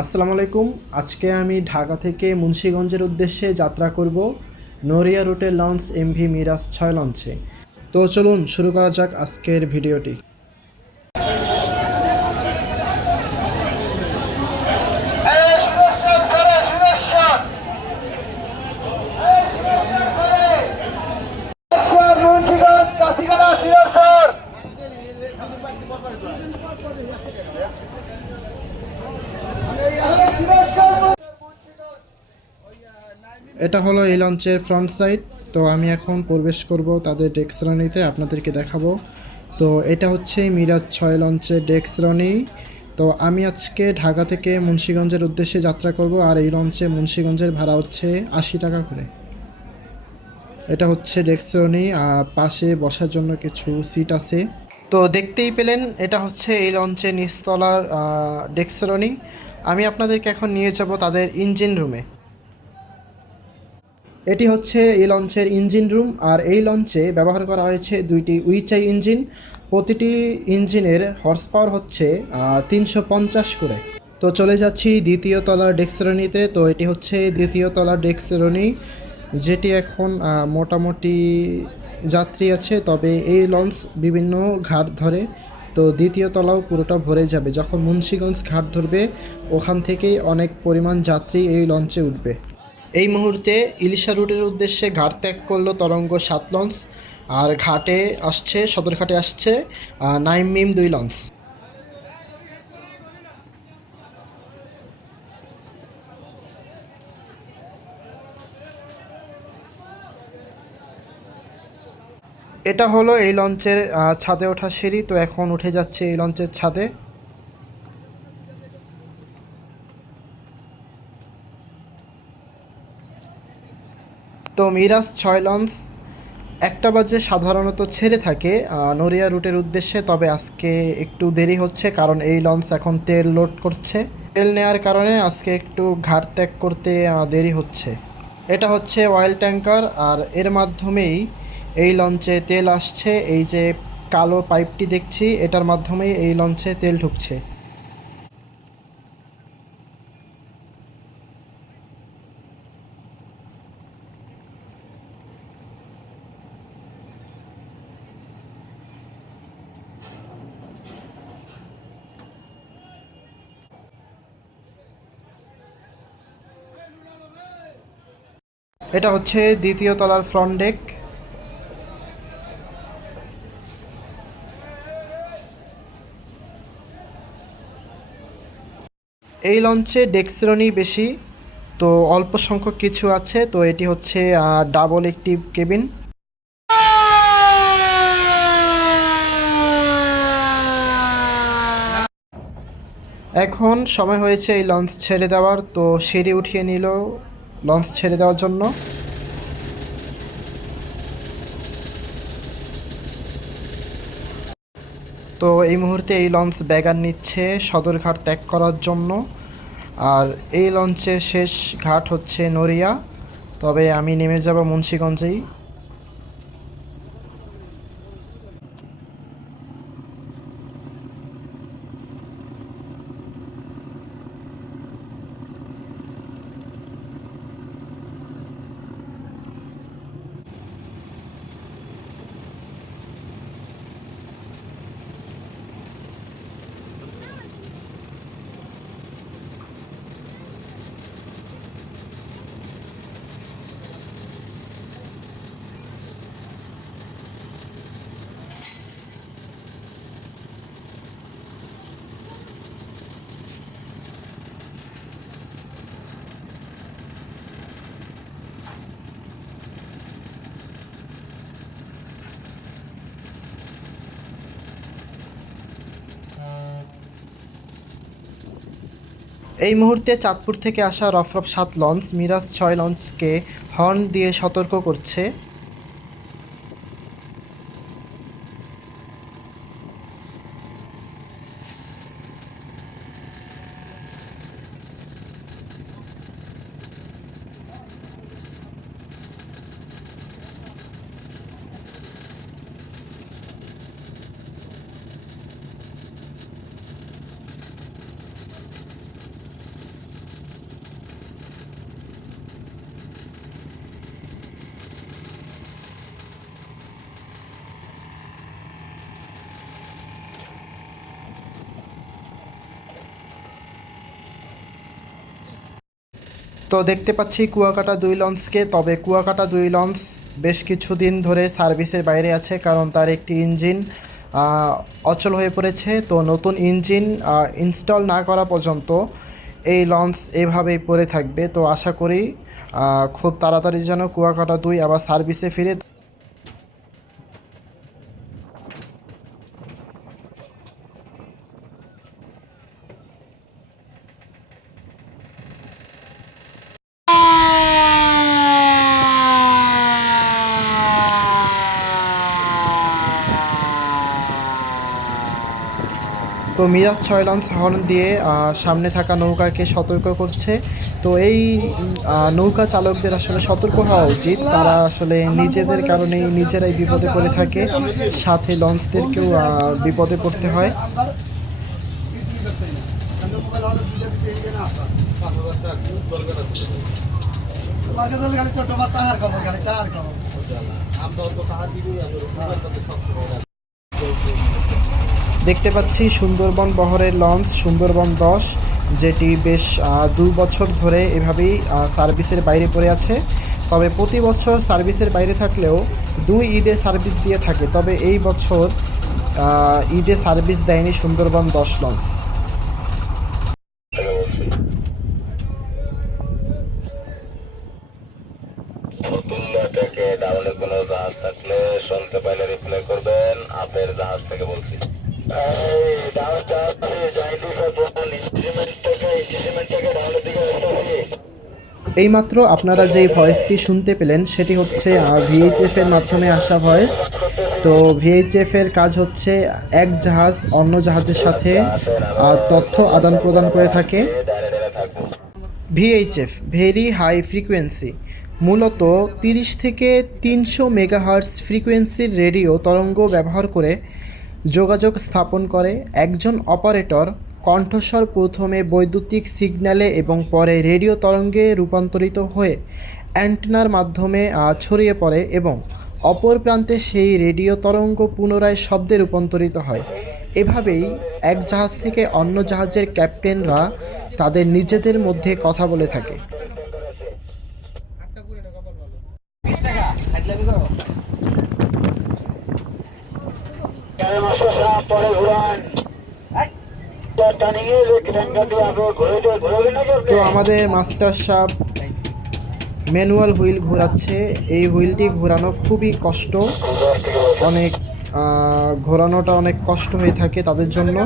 আসসালামু আলাইকুম। আজকে আমি ঢাকা থেকে মুন্সিগঞ্জের উদ্দেশ্যে যাত্রা করব নড়িয়া রুটের লঞ্চ এমভি মিরাজ 6 লঞ্চে। তো চলুন শুরু করা যাক আজকের ভিডিওটি। এটা হলো এই লঞ্চের ফ্রন্ট সাইড। তো আমি এখন প্রবেশ করব তাদের ডেক শ্রেণীতে, আপনাদেরকে দেখাবো। তো এটা হচ্ছে মিরাজ 6 লঞ্চের ডেক শ্রেণী। তো আমি আজকে ঢাকা থেকে মুন্সিগঞ্জের উদ্দেশ্যে যাত্রা করব, আর এই লঞ্চে মুন্সিগঞ্জের ভাড়া হচ্ছে 80 টাকা করে। এটা হচ্ছে ডেক শ্রেণী, আর পাশে বসার জন্য কিছু সিট আছে। তো দেখতেই পেলেন এটা হচ্ছে এই লঞ্চের নিচতলার ডেক শ্রেণী। আমি আপনাদেরকে এখন নিয়ে যাব তাদের ইঞ্জিন রুমে। এটি হচ্ছে এই লঞ্চের ইঞ্জিন রুম, আর এই লঞ্চে ব্যবহার করা হয়েছে দুইটি উইচাই ইঞ্জিন। প্রতিটি ইঞ্জিনের হর্স পাওয়ার হচ্ছে 350 করে। তো চলে যাচ্ছি দ্বিতীয় তলার ডেক শ্রেণীতে। তো এটি হচ্ছে দ্বিতীয় তলার ডেক শ্রেণী, যেটি এখন মোটামুটি যাত্রী আছে, তবে এই লঞ্চ বিভিন্ন ঘাট ধরে। তো দ্বিতীয় তলাও পুরোটা ভরে যাবে। যখন মুন্সিগঞ্জ ঘাট ধরবে ওখান থেকেই অনেক পরিমাণ যাত্রী এই লঞ্চে উঠবে। এই মুহূর্তে ইলিশা রুটের উদ্দেশ্যে ঘাট ত্যাগ করলো তরঙ্গ 7 লঞ্চ, আর ঘাটে আসছে, সদরঘাটে আসছে নাইম মিম 2 লঞ্চ। এটা হলো এই লঞ্চের ছাদে ওঠার সিঁড়ি। তো এখন উঠে যাচ্ছে এই লঞ্চের ছাদে। তো মিরাজ 6 লঞ্চ 1টা বাজে সাধারণত ছেড়ে থাকে নড়িয়া রুটের উদ্দেশ্যে, তবে আজকে একটু দেরি হচ্ছে কারণ এই লঞ্চ এখন তেল লোড করছে। তেল নেওয়ার কারণে আজকে একটু ঘাট ত্যাগ করতে দেরি হচ্ছে। এটা হচ্ছে অয়েল ট্যাঙ্কার, আর এর মাধ্যমেই এই লঞ্চে তেল আসছে। এই যে কালো পাইপটি দেখছি, এটার মাধ্যমেই এই লঞ্চে তেল ঢুকছে। এটা হচ্ছে দ্বিতীয় তলার ফ্রন্ট ডেক। এই লঞ্চে ডেক শ্রেণী বেশি, তো অল্প সংখ্যক কিছু আছে। তো এটি হচ্ছে ডাবল একটি কেবিন। এখন সময় হয়েছে এই লঞ্চ ছেড়ে দেওয়ার। তো সিঁড়ি উঠিয়ে নিল লঞ্চ ছেড়ে দেওয়ার জন্য। তো এই মুহূর্তে এই লঞ্চ ব্যাগার নিচ্ছে সদরঘাট ত্যাগ করার জন্য, আর এই লঞ্চের শেষ ঘাট হচ্ছে নড়িয়া। তবে আমি নেমে যাব মুন্সিগঞ্জেই। এই মুহূর্তে চাঁদপুর থেকে আসা রফরফ 7 লঞ্চ মিরাজ 6 লঞ্চকে হর্ন দিয়ে সতর্ক করছে। তো দেখতে পাচ্ছি কুয়াকাটা 2 লঞ্চকে, তবে কুয়াকাটা 2 লঞ্চ বেশ কিছুদিন ধরে সার্ভিসের বাইরে আছে, কারণ তার একটি ইঞ্জিন অচল হয়ে পড়েছে। তো নতুন ইঞ্জিন ইনস্টল না করা পর্যন্ত এই লঞ্চ এভাবেই পড়ে থাকবে। তো আশা করি খুব তাড়াতাড়ি যেন কুয়াকাটা 2 আবার সার্ভিসে ফিরে। তো মিরাজ 6 লঞ্চ হর্ন দিয়ে সামনে থাকা নৌকাকে সতর্ক করছে। তো এই নৌকা চালকদের আসলে সতর্ক হওয়া উচিত, তারা আসলে নিজেদের কারণেই নিজেরাই বিপদে পড়ে থাকে, সাথে লঞ্চদেরকেও বিপদে পড়তে হয়। দেখতে পাচ্ছি সুন্দরবন বহরের লঞ্চ সুন্দরবন 10, যেটি বেশ 2 বছর ধরে এভাবেই সার্ভিসের বাইরে পড়ে আছে। তবে প্রতি বছর সার্ভিসের বাইরে থাকলেও 2 ঈদে সার্ভিস দিয়ে থাকে, তবে এই বছর ঈদে সার্ভিস দেয়নি সুন্দরবন 10 লঞ্চ। ফতুল্লা থেকে ডাউনে কোনো জাহাজ থাকলে শুনতে পাইলে রিপ্লাই করবেন। আপনার জাহাজ থেকে বলছি। এইমাত্র আপনারা যে ভয়েসটি শুনতে পেলেন সেটি হচ্ছে ভিএইচএফ এর মাধ্যমে আসা ভয়েস। তো ভিএইচএফ এর কাজ হচ্ছে এক জাহাজ অন্য জাহাজের সাথে তথ্য আদান প্রদান করে থাকে। ভিএইচএফ ভেরি হাই ফ্রিকোয়েন্সি, মূলত 30 থেকে 300 মেগাহার্টজ ফ্রিকোয়েন্সির রেডিও তরঙ্গ ব্যবহার করে যোগাযোগ স্থাপন করে। একজন অপারেটর কণ্ঠস্বর প্রথমে বৈদ্যুতিক সিগন্যালে এবং পরে রেডিও তরঙ্গে রূপান্তরিত হয়ে অ্যান্টেনার মাধ্যমে ছড়িয়ে পড়ে এবং অপর প্রান্তে সেই রেডিও তরঙ্গ পুনরায় শব্দে রূপান্তরিত হয়। এভাবেই এক জাহাজ থেকে অন্য জাহাজের ক্যাপ্টেনরা তাদের নিজেদের মধ্যে কথা বলে থাকে। তো আমাদের মাস্টার সাহেব ম্যানুয়াল হুইল ঘোরাচ্ছে। এই হুইলটি ঘোরানো খুবই কষ্ট, অনেক ঘোরানোটা অনেক কষ্ট হয়ে থাকে তাদের জন্য।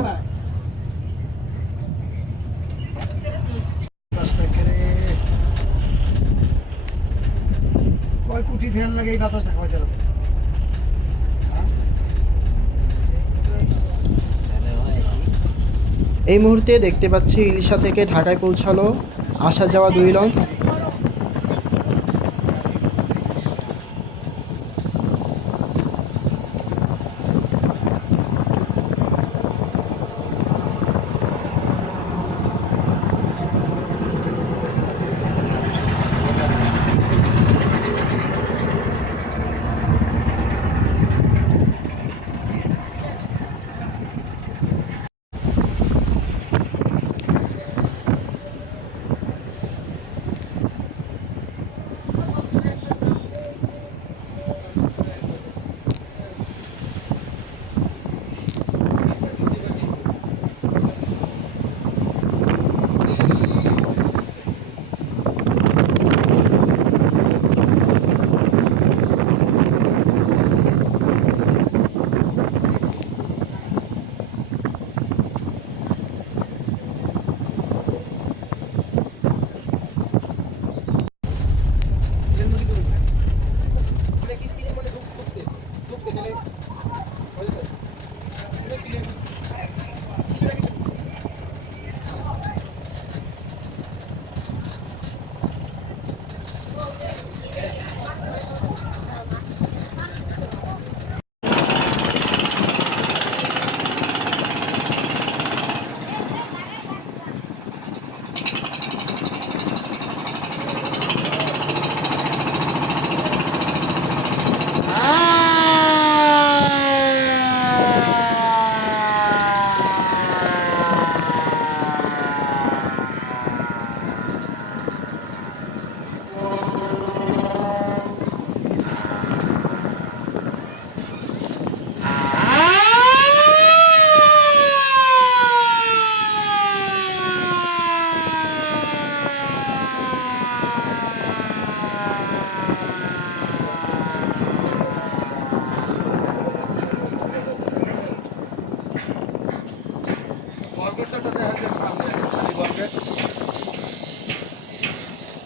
এই মুহূর্তে দেখতে পাচ্ছি ইলিশা থেকে ঢাকায় পৌঁছালো আসা যাওয়া 2 লঞ্চ।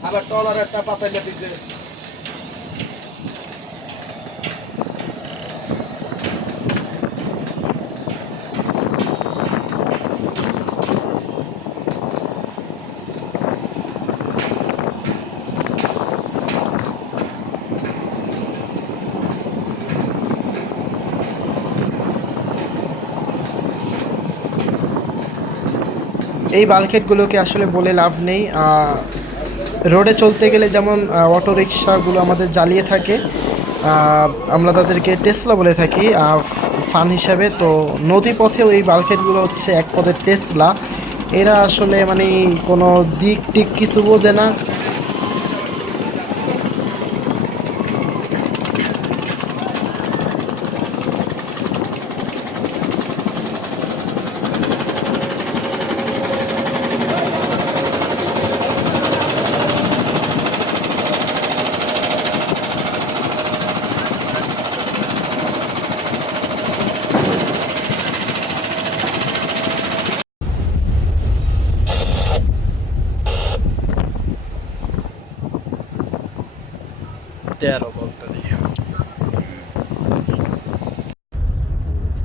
আবার টলার একটা পাতাইলে দিছে। এই বাল্কহেডগুলোকে আসলে বলে লাভ নেই। রোডে চলতে গেলে যেমন অটো রিক্সাগুলো আমাদের জ্বালিয়ে থাকে, আমরা তাদেরকে টেসলা বলে থাকি ফান হিসাবে। তো নদী পথেও এই বাল্কহেডগুলো হচ্ছে এক পদের টেসলা। এরা আসলে মানে কোনো দিক টিক কিছু বোঝে না।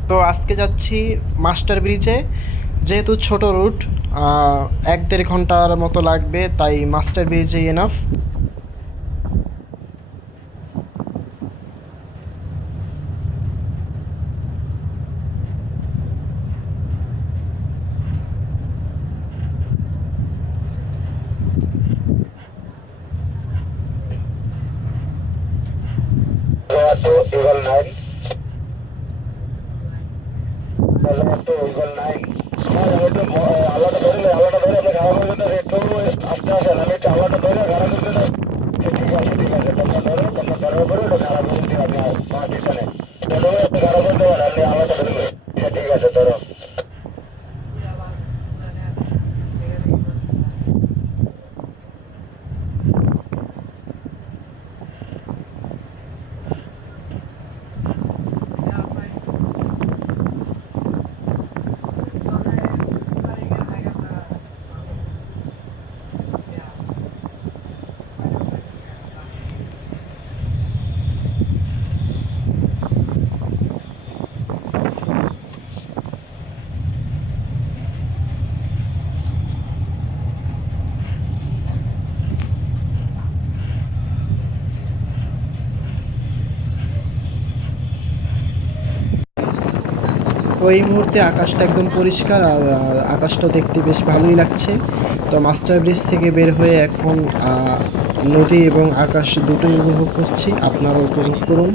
তো আজকে যাচ্ছি মাস্টার ব্রিজে। যেহেতু ছোট রুট, 1-1.5 ঘন্টার মতো লাগবে, তাই মাস্টার ব্রিজে এনাফ। ইগল 9 ইগল 9 আলাদা ধরে আপনি গাড়া পর্যন্ত একটু আসতে আসেন, আমি একটু আলাদা ধরে গাড়া পর্যন্ত। ঠিক আছে তোমরা ধরো, তোমরা ধরার পরে ওটা গাড়া পর্যন্ত আপনি আমার পিছনে আপনি গাড়া পর্যন্ত আপনি আলাদা ধরবে। ঠিক আছে ধরো। তো এই মুহূর্তে আকাশটা একদম পরিষ্কার, আর আকাশটা দেখতে বেশ ভালোই লাগছে। তো মাস্টার ব্রিজ থেকে বের হয়ে এখন নদী এবং আকাশ দুটোই উপভোগ করছি। আপনারাও উপভোগ করুন।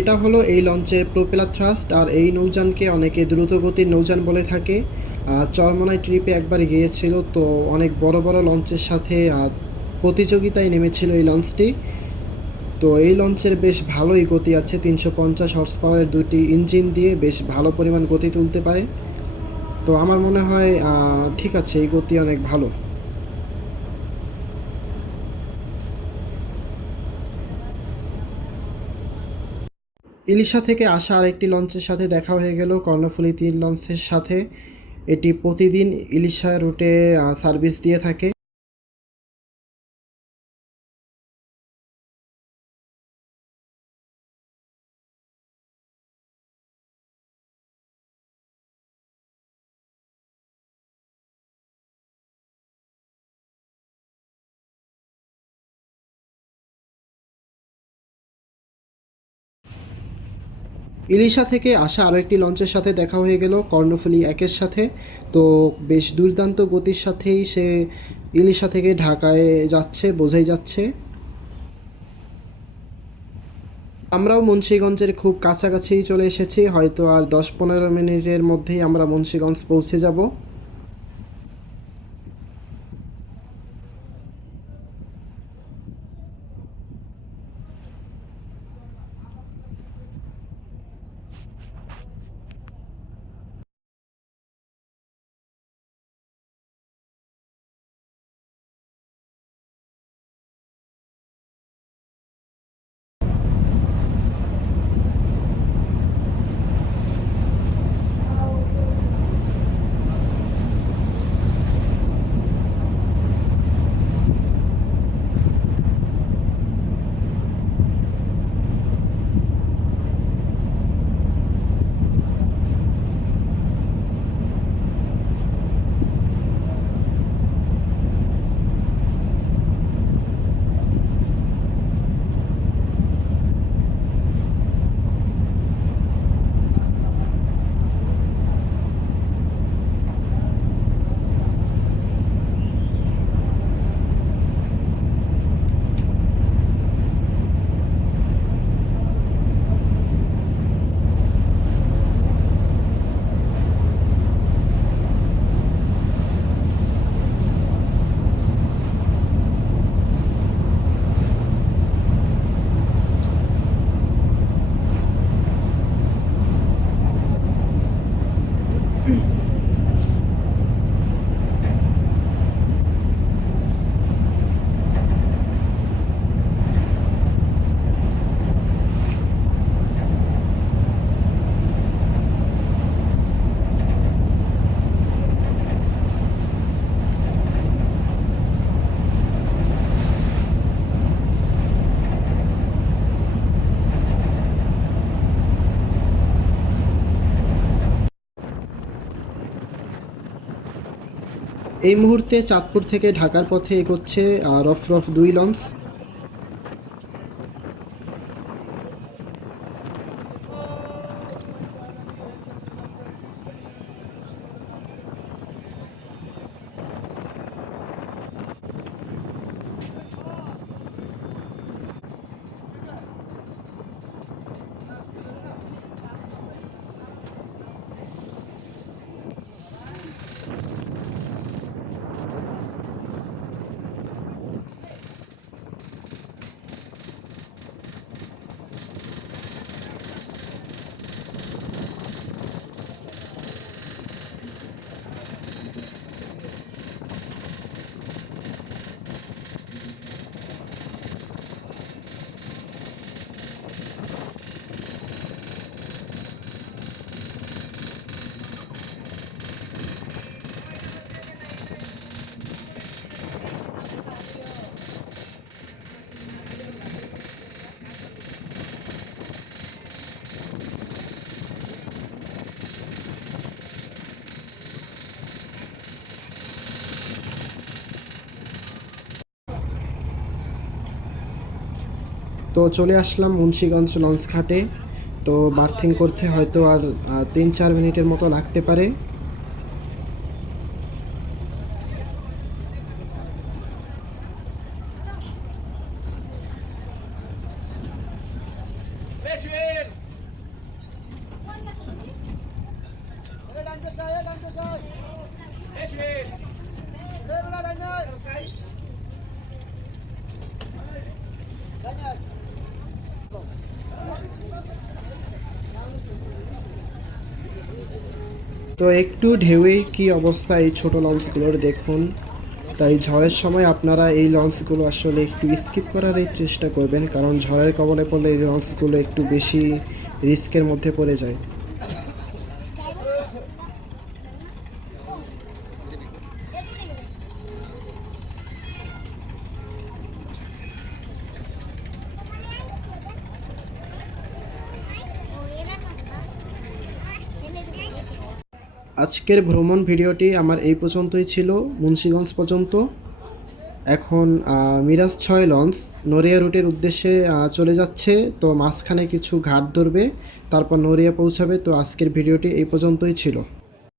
এটা হলো এই লঞ্চের প্রোপেলার থ্রাস্ট, আর এই নৌযানকে অনেকে দ্রুতগতির নৌযান বলে থাকে। চরমোনাই ট্রিপে একবার গিয়েছিল, তো অনেক বড় বড় লঞ্চের সাথে প্রতিযোগিতায় নেমেছিল এই লঞ্চটি। তো এই লঞ্চের বেশ ভালোই গতি আছে, 350 হর্স পাওয়ারের দুটি ইঞ্জিন দিয়ে বেশ ভালো পরিমাণ গতি তুলতে পারে। তো আমার মনে হয় ঠিক আছে, এই গতি অনেক ভালো। ইলিশা থেকে আসা আরেকটি লঞ্চের সাথে দেখা হয়ে গেল কর্ণফুলী 3 লঞ্চের সাথে। এটি প্রতিদিন ইলিশা রুটে সার্ভিস দিয়ে থাকে। ইলিশা থেকে আসা আরও একটি লঞ্চের সাথে দেখা হয়ে গেল কর্ণফুলী 1-এর সাথে। তো বেশ দুর্দান্ত গতির সাথেই সে ইলিশা থেকে ঢাকায় যাচ্ছে, বোঝাই যাচ্ছে। আমরাও মুন্সিগঞ্জের খুব কাছাকাছি চলে এসেছি, হয়তো আর 10-15 মিনিটের মধ্যেই আমরা মুন্সিগঞ্জ পৌঁছে যাব। এই মুহূর্তে চাঁদপুর থেকে ঢাকার পথে এগোচ্ছে রফরফ 2 লঞ্চ। তো চলে আসলাম মুন্সিগঞ্জ লঞ্চ ঘাটে। তো বার্থিং করতে হয়তো আর 3-4 মিনিটের মতো লাগতে পারে। তো একটু ঢেউয়ে কি অবস্থা এই ছোট লঞ্চগুলোর দেখুন। তাই ঝড়ের সময় আপনারা এই লঞ্চগুলো আসলে একটু স্কিপ করারই চেষ্টা করবেন, কারণ ঝড়ের কবলে পড়লে এই লঞ্চগুলো একটু বেশি রিস্কের মধ্যে পড়ে যায়। আজকের ভ্রমণ ভিডিওটি আমার এই পর্যন্তই ছিল, মুন্সিগঞ্জ পর্যন্ত। এখন মিরাজ 6 লঞ্চ নড়িয়া রুটের উদ্দেশ্যে চলে যাচ্ছে। তো মাঝখানে কিছু ঘাট ধরবে, তারপর নড়িয়া পৌঁছাবে। তো আজকের ভিডিওটি এই পর্যন্তই ছিল।